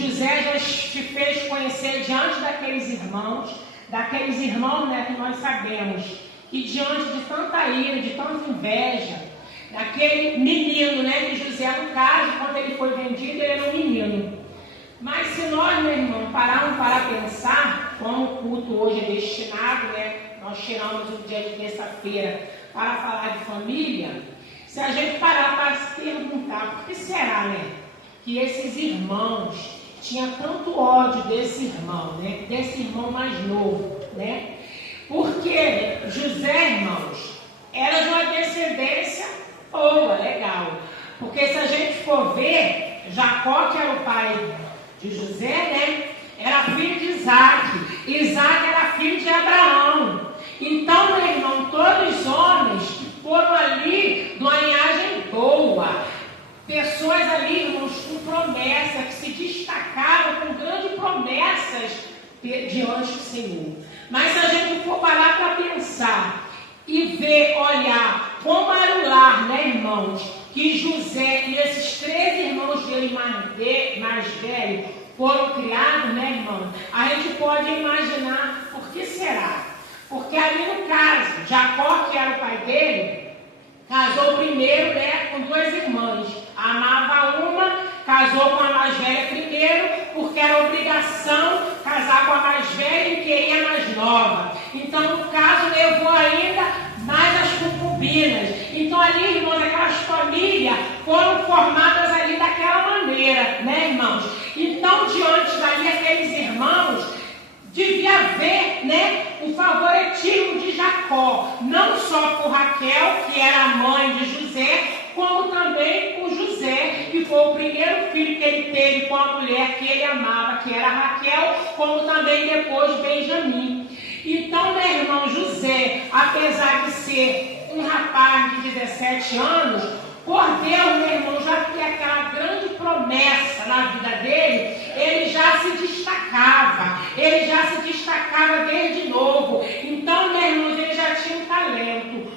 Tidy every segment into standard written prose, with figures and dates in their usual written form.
José já te fez conhecer diante daqueles irmãos, né, que nós sabemos que diante de tanta ira, de tanta inveja, daquele menino, né, que José, no caso, quando ele foi vendido, ele era um menino. Mas se nós, meu irmão, pararmos para pensar, como o culto hoje é destinado, né, nós tiramos o dia de terça-feira para falar de família, se a gente parar para se perguntar, por que será, né, que esses irmãos tinham tanto ódio desse irmão, né, desse irmão mais novo, né? Porque José, irmãos, era de uma descendência boa, legal. Porque se a gente for ver, Jacó, que era o pai de José, né, era filho de Isaac. Isaac era filho de Abraão. Então, meu irmão, todos os homens que foram ali de uma linhagem boa, pessoas ali, irmãos, com promessa, que se destacaram com grandes promessas diante do Senhor. Mas se a gente for parar para pensar e ver, olhar como era o lar, né, irmãos, que José e esses 3 irmãos dele mais velhos foram criados, né, irmão, a gente pode imaginar por que será. Porque ali no caso, Jacó, que era o pai dele, casou primeiro, né, com 2 irmãs. Amava uma, casou com a mais velha primeiro, porque era obrigação casar com a mais velha e queria a mais nova. Então, no caso, levou ainda mais as concubinas. Então, ali, irmãos, aquelas famílias foram formadas ali daquela maneira, né, irmãos? Então, diante dali, aqueles irmãos, devia haver, né, o favoritismo de Jacó, não só por Raquel, que era a mãe de José, como também por José, que foi o primeiro filho que ele teve com a mulher que ele amava, que era Raquel, como também depois Benjamim. Então, meu irmão, José, apesar de ser um rapaz de 17 anos, por Deus, meu irmão, já que aquela grande promessa na vida dele, ele já se destacava desde novo. Então, meu irmão, ele já tinha um talento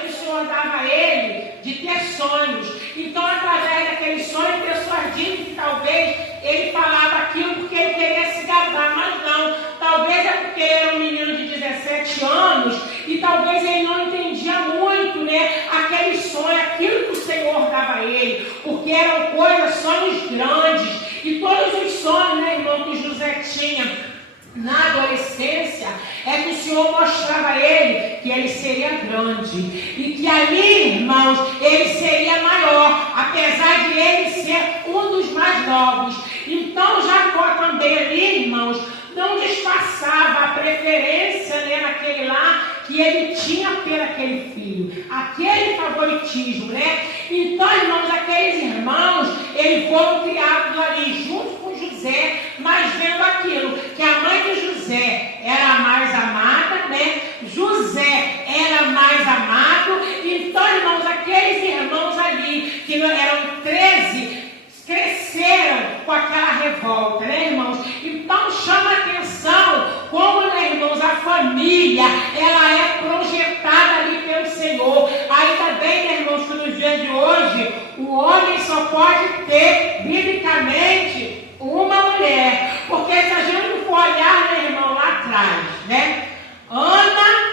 que o Senhor dava a ele de ter sonhos. Então, através daquele sonho, pessoas dizem que talvez ele falava aquilo porque ele queria se gabar, mas não. Talvez é porque ele era um menino de 17 anos e talvez ele não entendia muito, né, aquele sonho, aquilo que o Senhor dava a ele, porque eram sonhos grandes. E todos os sonhos, né, irmão, que José tinha na adolescência, é que o Senhor mostrava a ele que ele seria grande e que ali, irmãos, ele seria maior, apesar de ele ser um dos mais novos. Então Jacó também ali, irmãos, não disfarçava a preferência, né, naquele lá que ele tinha por aquele filho, aquele favoritismo, né? Então, irmãos, aqueles irmãos, eles foram criados ali junto com José, mas vendo aquilo, que a mãe de José era a mais amada, né? José era mais amado. Então, irmãos, aqueles irmãos ali, que eram 13, cresceram com aquela revolta, né, irmãos? Então chama a atenção como, né, irmãos, a família, ela é projetada ali pelo Senhor. Ainda bem, né, irmãos, que nos dias de hoje o homem só pode ter biblicamente uma mulher, porque se a gente for olhar, né, irmão, lá atrás, né, Ana,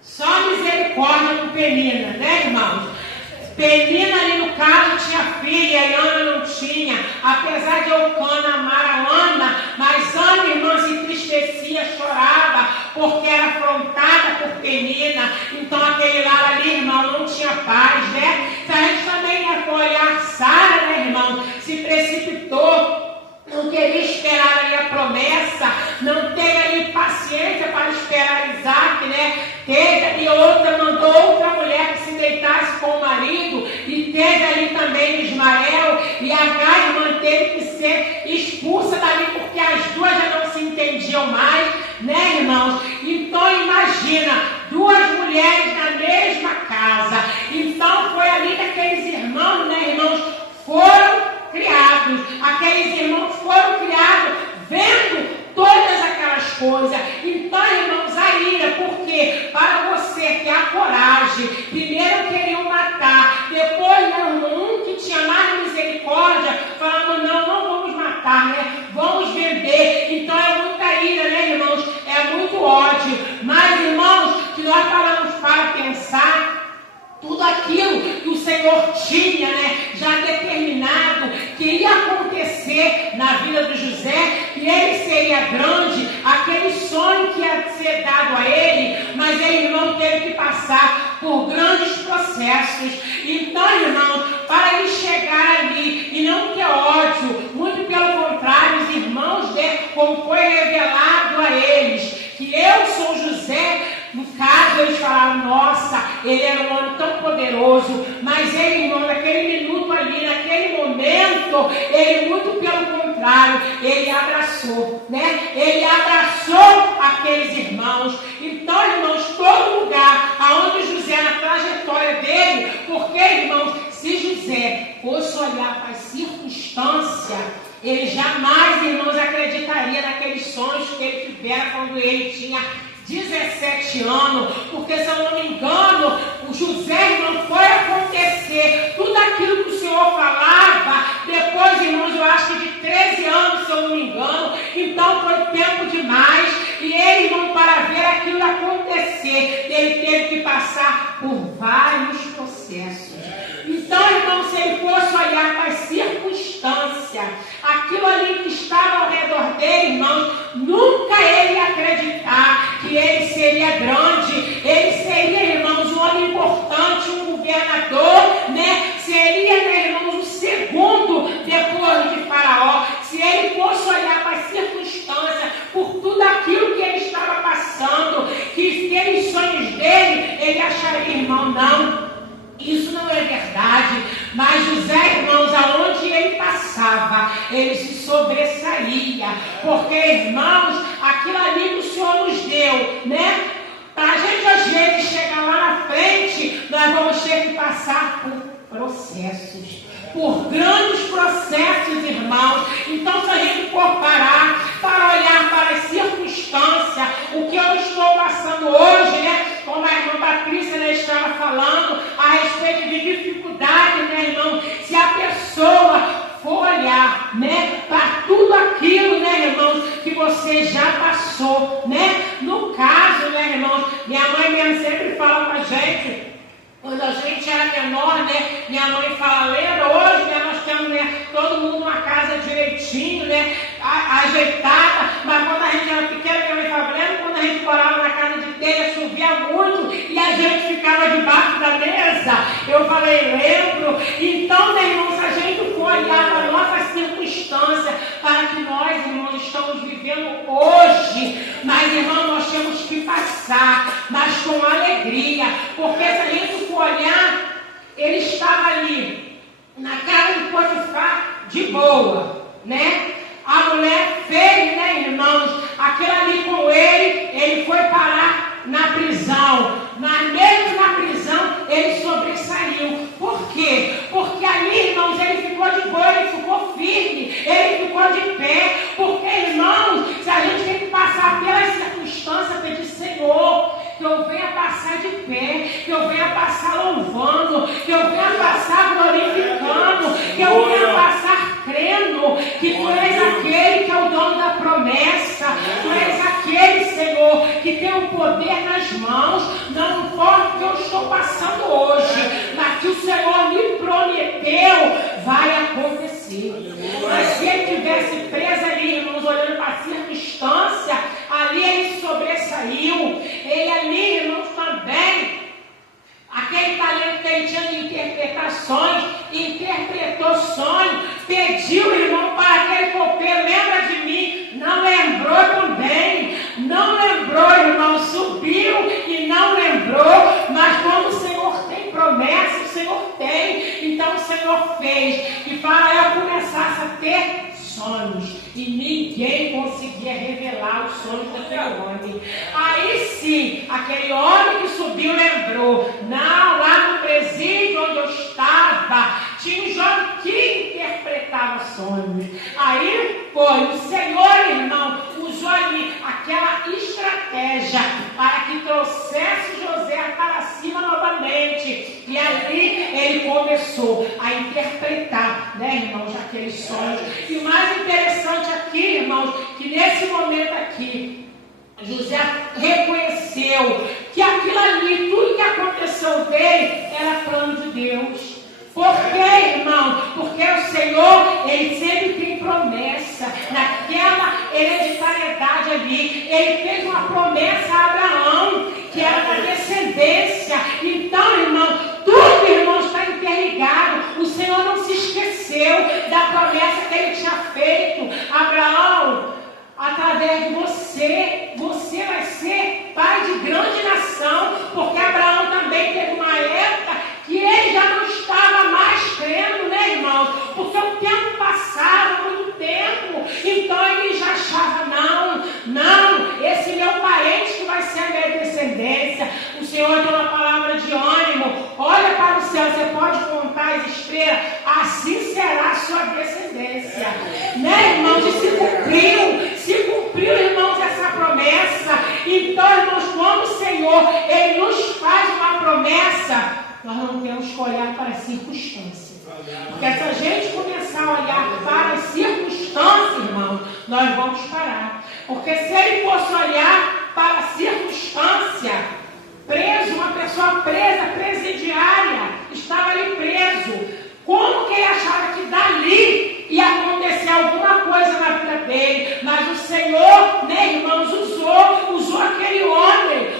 só misericórdia com Penina, né, irmãos? Penina ali no caso tinha filha e Ana não tinha, apesar de Eucana amar a Ana, mas Ana, irmã, se entristecia, chorava, porque era afrontada por Penina. Então aquele lar ali, irmão, não tinha paz, né? Se a gente também for olhar Sara, né, irmão, se precipitou, não queria esperar ali a promessa, não teve ali paciência para esperar Isaac, né? Teve ali outra, mandou outra mulher que se deitasse com o marido, e teve ali também Ismael, e Agar, irmã, teve que ser expulsa dali, porque as duas já não se entendiam mais, né, irmãos? Então imagina, 2 mulheres na mesma casa. Então foi ali que aqueles irmãos, né, irmãos, foram criados. Aqueles irmãos foram criados vendo todas aquelas coisas. Então, irmãos, a ira, porque para você ter a coragem, primeiro queriam matar, depois, irmão, um que tinha mais misericórdia, falando, não vamos matar, matar, né? Vamos vender. Então é muita ira, né, irmãos? É muito ódio. Mas, irmãos, que nós paramos para pensar tudo aquilo que o Senhor tinha, né, já determinado que ia acontecer na vida do José, que ele seria grande, aquele sonho que ia ser dado a ele, mas ele não teve que passar por grandes processos. Então, irmãos, para ele chegar ali e não ter ódio, muito pelo contrário, os irmãos dele, como foi revelado a eles, que eu sou José. No caso, eles falaram, nossa, ele era um homem tão poderoso, mas ele, irmão, naquele minuto ali, naquele momento, ele, muito pelo contrário, ele abraçou, né? Ele abraçou aqueles irmãos. Então, irmãos, todo lugar aonde José, na trajetória dele, porque, irmãos, se José fosse olhar para as circunstâncias, ele jamais, irmãos, acreditaria naqueles sonhos que ele tivera quando ele tinha 17 anos, porque, se eu não me engano, o José não foi acontecer tudo aquilo que o Senhor falava, depois, irmãos, eu acho que de 13 anos, se eu não me engano. Então foi tempo demais, e ele, irmão, para ver aquilo acontecer, ele teve que passar por vários processos. Então, irmão, se ele fosse olhar para as circunstâncias, aquilo ali que estava ao redor dele, irmão, nunca ele ia acreditar que ele seria grande, ele seria, irmãos, um homem importante, um governador, né? Seria, né, irmãos, o segundo depois de Faraó. Se ele fosse olhar para as circunstâncias, por tudo aquilo que ele estava passando, que aqueles sonhos dele, ele acharia, irmão, não. Isso não é verdade, mas José, irmãos, aonde ele passava, ele se sobressaía, porque, irmãos, aquilo ali que o Senhor nos deu, né? Para a gente, às vezes, chegar lá na frente, nós vamos ter que passar por processos, por grandes processos, irmãos. Então, se a gente for parar para olhar para as circunstâncias, o que eu estou passando hoje, né? Como a irmã Patrícia, né, estava falando a respeito de dificuldade, né, irmão? Se a pessoa for olhar, né, para tudo aquilo, né, irmãos, que você já passou, né? No caso, né, irmãos, minha mãe mesmo sempre fala com a gente. Quando a gente era menor, né? Minha mãe fala, lembra? Hoje, né, nós temos, né, todo mundo numa casa direitinho, né? Ajeitada. Mas quando a gente era pequena, minha mãe falava, lembra quando a gente morava na casa de telha, chovia muito e a gente ficava debaixo da mesa? Eu falei, lembro. Então, né, irmãos, a gente for olhar para a nossa circunstância, para que nós, irmãos, estamos vivendo hoje. Mas, irmão, nós temos que passar, mas com alegria. Porque se a gente for olhar, ele estava ali, na casa de Potifar, de boa, né? A mulher fez, né, irmãos, aquilo ali com ele foi parar na prisão. Mas mesmo na prisão, ele sobressaiu. Por quê? Porque ali, irmãos, ele ficou de boa, ele ficou firme, ele ficou de pé. Porque, irmãos, se a gente tem que passar pelas circunstâncias, pedir, Senhor, que eu venha passar de pé, que eu venha passar louvando, que eu venha passar glorificando, que eu venha passar crendo que Tu és aquele que é o dono da promessa, Tu és aquele, Senhor, que tem o poder nas mãos. Não importa o que eu estou passando hoje, mas que o Senhor me prometeu, vai acontecer. Mas se ele tivesse preso ali, irmãos, olhando para a circunstância, ali ele sobressaiu. Ele ali, irmãos, também, aquele talento que ele tinha de interpretar sonhos, interpretou sonhos, pediu, irmão, para aquele copeiro, lembra de mim? Não lembrou também, não lembrou, irmão, subiu e não lembrou, mas quando o Senhor tem promessa, o Senhor tem. Então o Senhor fez que Faraó começasse a ter sonhos e ninguém conseguia revelar os sonhos daquele homem. Aí sim, aquele homem que subiu lembrou, não, lá no presídio onde eu estava, tinha um jovem que interpretava sonhos. Aí foi, o Senhor, irmão, usou ali aquela estratégia para que trouxesse José para cima novamente. E ali ele começou a interpretar, né, irmãos, aqueles sonhos. E o mais interessante que nesse momento aqui, José reconheceu que aquilo ali, tudo que aconteceu dele, era plano de Deus. Por quê, irmão? Porque o Senhor, Ele sempre tem promessa. Naquela hereditariedade ali, Ele fez uma promessa a Abraão, que era da descendência. Então, irmão, tudo, irmão, está interligado. O Senhor não se esqueceu da promessa que Ele tinha feito. Abraão, através de você, você vai ser pai de grande nação, porque Abraão também teve uma época que ele já não estava mais crendo, né, irmãos? Porque o tempo passava, muito tempo, então ele já achava, não, esse meu parente que vai ser a minha descendência. O Senhor deu uma palavra de ânimo, olha para o céu, você pode contar as estrelas, assim será a sua descendência, né, irmãos? E se cumpriu, irmãos, essa promessa. Então, irmãos, quando o Senhor, Ele nos faz uma promessa, nós não temos que olhar para as circunstâncias. Porque se a gente começar a olhar para as circunstâncias, irmãos, nós vamos parar. Porque se ele fosse olhar para a circunstância, preso, uma pessoa presa, presidiária, estava ali preso, como que ele achava que dali ia acontecer alguma coisa na vida dele? Mas o Senhor, né, irmãos, usou aquele homem,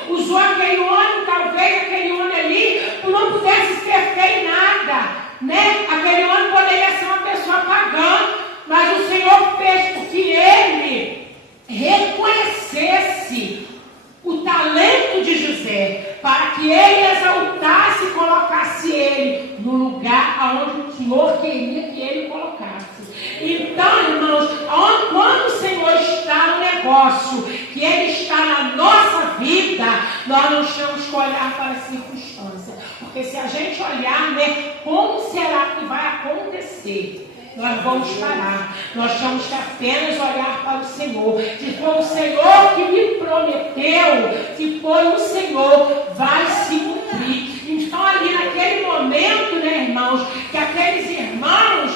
talvez aquele homem ali não pudesse ser feito nada, né? Aquele homem poderia ser uma pessoa pagã, mas o Senhor fez com que ele reconhecesse o talento de José, para que ele exaltasse e colocasse ele no lugar onde o Senhor queria que ele colocasse. Então, irmãos, quando o Senhor está no negócio, que Ele está na nossa vida, nós não temos que olhar para as circunstâncias. Porque se a gente olhar, né, como será que vai acontecer? Nós vamos parar. Nós temos que apenas olhar para o Senhor. Se for o Senhor que me prometeu, se for o Senhor, vai se cumprir. Então, ali naquele momento, né, irmãos, que aqueles irmãos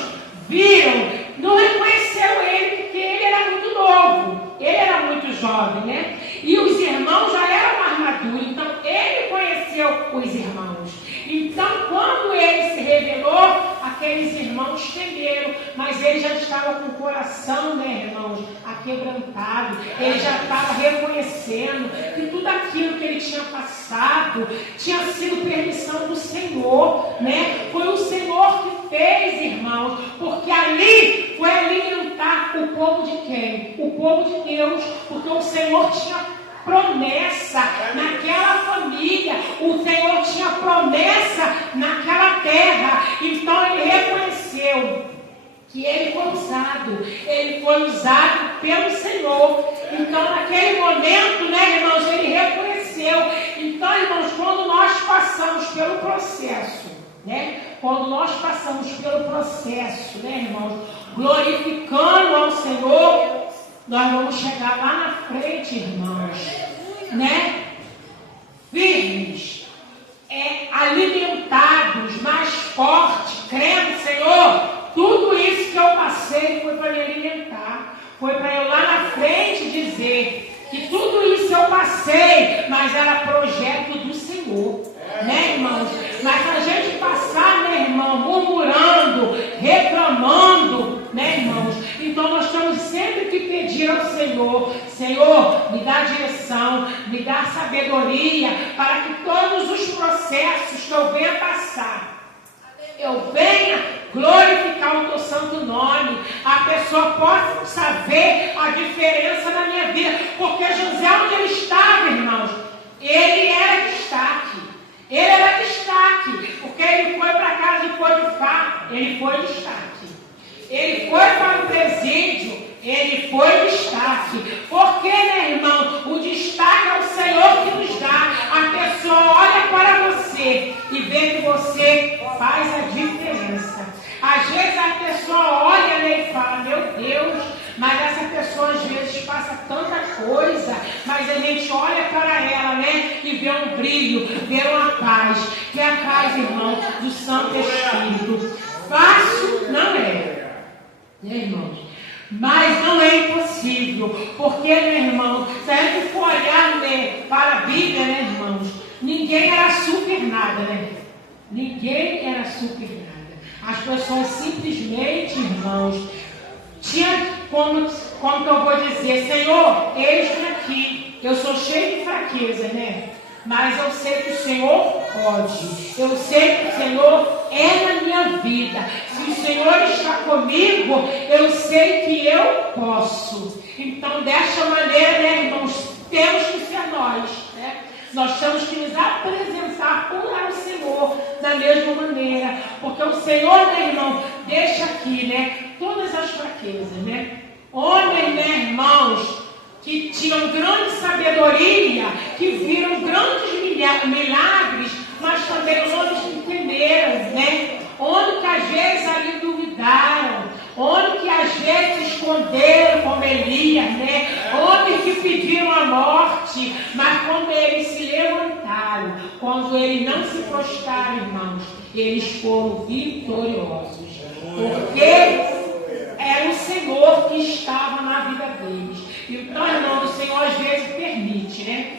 viram, não reconheceram ele, porque ele era muito novo, ele era muito jovem, né? E os irmãos já eram mais maduros, então ele conheceu os irmãos. Então, quando ele se revelou, aqueles irmãos temeram, mas ele já estava com o coração, né, irmãos, aquebrantado. Ele já estava reconhecendo que tudo aquilo que ele tinha passado tinha sido permissão do Senhor, né? Foi o Senhor que fez, irmãos, porque ali foi alimentar o povo de quem? O povo de Deus, porque o Senhor tinha promessa naquela família, o Senhor tinha promessa naquela terra. Então ele reconheceu que ele foi usado pelo Senhor. Então naquele momento, né, irmãos, ele reconheceu. Então, irmãos, quando nós passamos pelo processo, né, né, irmãos, glorificando ao Senhor, nós vamos chegar lá na frente, irmãos, né? Firmes, alimentados, mais fortes, crendo, Senhor, tudo isso que eu passei foi para me alimentar, foi para eu lá na frente dizer que tudo isso eu passei, mas era projeto do Senhor, né, irmãos? Mas a gente passar, né, irmão, murmurando, reclamando, né, irmãos? Então nós temos sempre que pedir ao Senhor: Senhor, me dá direção, me dá sabedoria, para que todos os processos que eu venha passar, eu venha glorificar o teu santo nome, a pessoa possa ver a diferença na minha vida, porque José, onde ele estava, irmãos, ele era destaque. Ele era destaque, porque ele foi para a casa de Potifar, ele foi destaque. Ele foi para o presídio, ele foi destaque. Porque, né, irmão, o destaque é o Senhor que nos dá. A pessoa olha para você e vê que você faz a diferença. Às vezes a pessoa olha, né, e fala: meu Deus, mas essa pessoa às vezes passa tanta coisa, mas a gente olha para ela, né, e vê um brilho, vê uma paz, que é a paz, irmão, do Santo Espírito. Fácil não é, né, irmãos? Mas não é impossível. possível. Porque, meu irmão, se a gente for olhar, né, para a Bíblia, né, irmãos, ninguém era super nada, né? Ninguém era super nada. As pessoas simplesmente, irmãos, tinha como que eu vou dizer, Senhor, eis-me aqui, eu sou cheio de fraqueza, né? Mas eu sei que o Senhor pode, eu sei que o Senhor é na minha vida. Se o Senhor está comigo, eu sei que eu posso. Então, desta maneira, né, irmãos, temos que ser nós, né? Nós temos que nos apresentar para o Senhor da mesma maneira, porque o Senhor, né, irmão, deixa aqui, né, todas as fraquezas, né? Homens, né, irmãos, que tinham grande sabedoria, que viram grandes milagres, mas também homens que temeram, né? Homens que às vezes ali duvidaram, homens que às vezes esconderam, como Elias, né? Homens que pediram a morte, mas quando eles se levantaram, quando eles não se prostraram, irmãos, eles foram vitoriosos, porque era o Senhor que estava na vida deles. Então, irmão, o Senhor às vezes permite, né?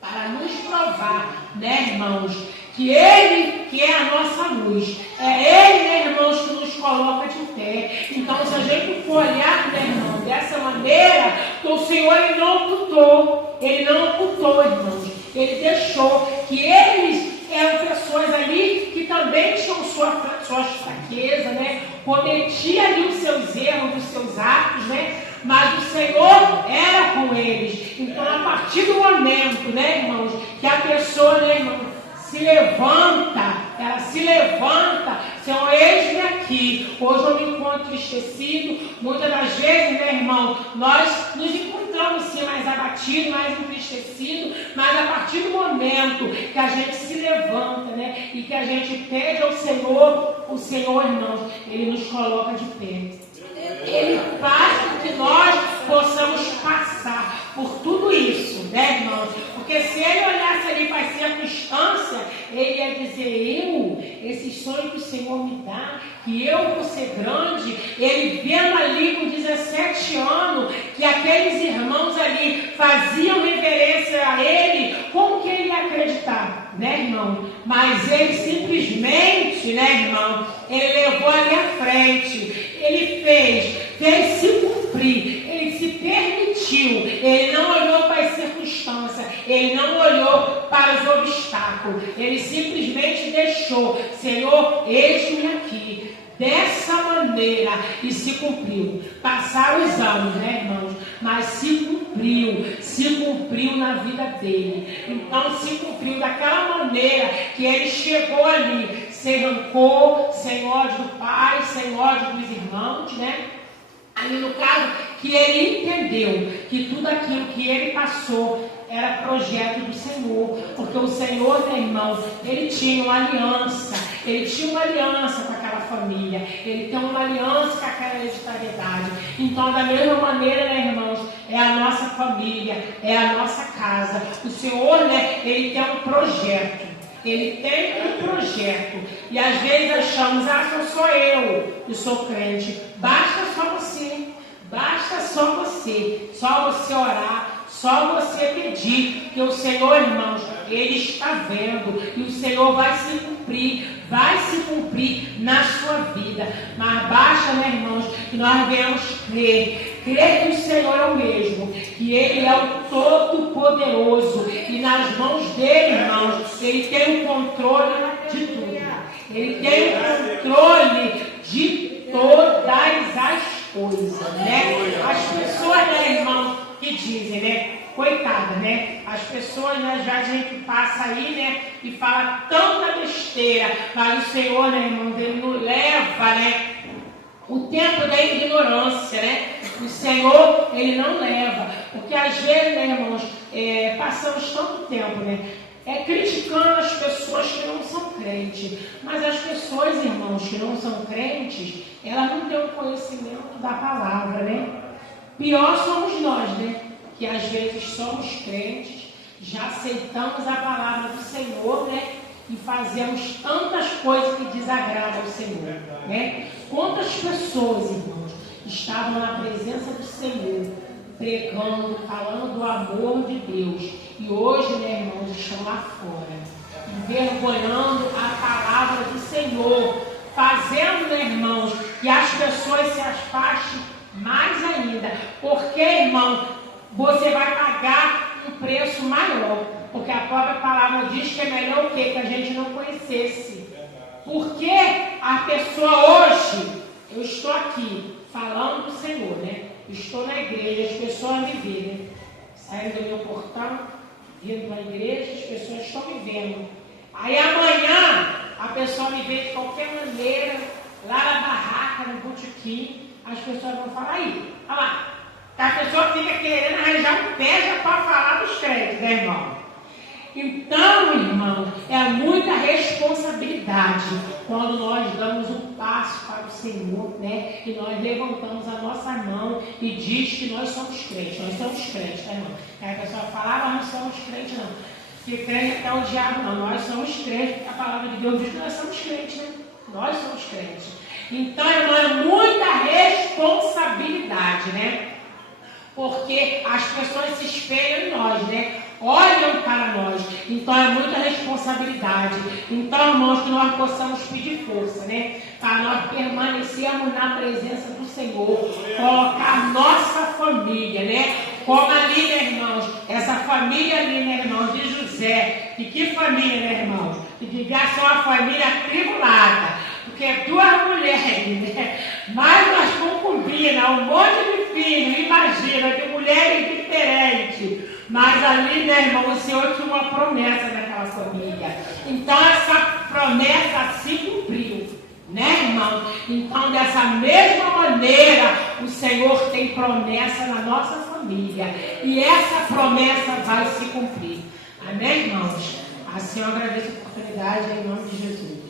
Para nos provar, né, irmãos, que Ele que é a nossa luz. É Ele, né, irmãos, que nos coloca de pé. Então, se a gente for olhar, né, irmão, dessa maneira, o Senhor Ele não ocultou. Ele não ocultou, irmãos. Ele deixou que eles eram pessoas ali que também tinham suas fraquezas, né? Cometiam ali os seus erros, os seus atos, né? Mas o Senhor era com eles. Então, a partir do momento, né, irmãos, que a pessoa, né, irmão, se levanta, ela se levanta, Senhor, eis-me aqui. Hoje eu me encontro entristecido. Muitas das vezes, né, irmão, nós nos encontramos sim mais abatidos, mais entristecidos, mas a partir do momento que a gente se levanta, né, e que a gente pede ao Senhor, o Senhor, irmãos, Ele nos coloca de pé. Ele faz com que nós possamos passar por tudo isso, né, irmãos? Porque se ele olhasse ali para a circunstância, ele ia dizer, esse sonho que o Senhor me dá, que eu vou ser grande. Ele vendo ali com 17 anos, que aqueles irmãos ali faziam reverência a ele, como que ele ia acreditar, né, irmão? Mas ele simplesmente, né, irmão, ele levou ali à frente, ele fez se cumprir, ele se permitiu, ele não olhou para as circunstâncias, ele não olhou para os obstáculos, ele simplesmente deixou, Senhor, eis-me aqui, dessa maneira, e se cumpriu. Passaram os anos, né, irmãos? Mas se cumpriu na vida dele. Então se cumpriu daquela maneira que ele chegou ali, sem rancor, sem ódio do pai, sem ódio dos irmãos, né? Aí no caso que ele entendeu que tudo aquilo que ele passou era projeto do Senhor, porque o Senhor, né, irmãos, ele tinha uma aliança com aquela família, ele tem uma aliança com aquela hereditariedade. Então, da mesma maneira, né, irmãos, é a nossa família, é a nossa casa. O Senhor, né, ele tem um projeto. Ele tem um projeto. E às vezes achamos, sou eu que sou crente. Basta só você. Basta só você. Só você orar. Só você pedir. Que o Senhor, irmãos, Ele está vendo. E o Senhor vai se cumprir. Vai se cumprir na sua vida. Mas basta, né, irmãos, que nós venhamos crer. Crer que o Senhor é o mesmo, que Ele é o Todo-Poderoso, e nas mãos dele, irmãos, Ele tem o controle de tudo. Ele tem o controle de todas as coisas, né? As pessoas, né, irmãos, que dizem, né? Coitada, né? As pessoas, né, já a gente passa aí, né, e fala tanta besteira, mas o Senhor, né, irmão, Ele nos leva, né? O tempo da ignorância, né? O Senhor, Ele não leva. Porque às vezes, né, irmãos, passamos tanto tempo, né? Criticando as pessoas que não são crentes. Mas as pessoas, irmãos, que não são crentes, elas não têm o conhecimento da palavra, né? Pior somos nós, né? Que às vezes somos crentes, já aceitamos a palavra do Senhor, né? E fazemos tantas coisas que desagradam ao Senhor, né? Quantas pessoas, irmãos, estavam na presença do Senhor, pregando, falando do amor de Deus. E hoje, né, irmãos, estão lá fora, envergonhando a palavra do Senhor, fazendo, né, irmãos, que as pessoas se afastem mais ainda. Porque, irmão, você vai pagar um preço maior. Porque a própria palavra diz que é melhor o quê? Que a gente não conhecesse. Porque a pessoa hoje, eu estou aqui falando do Senhor, né? Estou na igreja, as pessoas me veem, né? Saindo do meu portão, vindo para a igreja, as pessoas estão me vendo. Aí amanhã, a pessoa me vê de qualquer maneira, lá na barraca, no botequim, as pessoas vão falar, aí, olha lá, a pessoa fica querendo arranjar um pé já para falar dos crentes, né, irmão? Então, irmão, é muita responsabilidade quando nós damos um passo para o Senhor, né? E nós levantamos a nossa mão e diz que nós somos crentes, tá, irmão? Aí a pessoa fala, nós não somos crentes, não. Que crente é o diabo, não. Nós somos crentes, porque a palavra de Deus diz que nós somos crentes, né? Nós somos crentes. Então, irmão, é muita responsabilidade, né? Porque as pessoas se espelham em nós, né? Olham para nós. Então é muita responsabilidade. Então, irmãos, que nós possamos pedir força, né? Para nós permanecermos na presença do Senhor. Colocar nossa família, né? Como ali, né, irmãos? Essa família ali, né, irmãos? De José. E que família, né, irmãos? Que devia ser uma família atribulada. Porque duas mulheres, né? Mais umas concubinas, um monte de filhos, imagina, de mulheres diferentes. Mas ali, né, irmão, o Senhor tinha uma promessa naquela família. Então essa promessa se cumpriu, né, irmão? Então dessa mesma maneira, o Senhor tem promessa na nossa família. E essa promessa vai se cumprir. Amém, irmãos? Assim eu agradeço a oportunidade em nome de Jesus.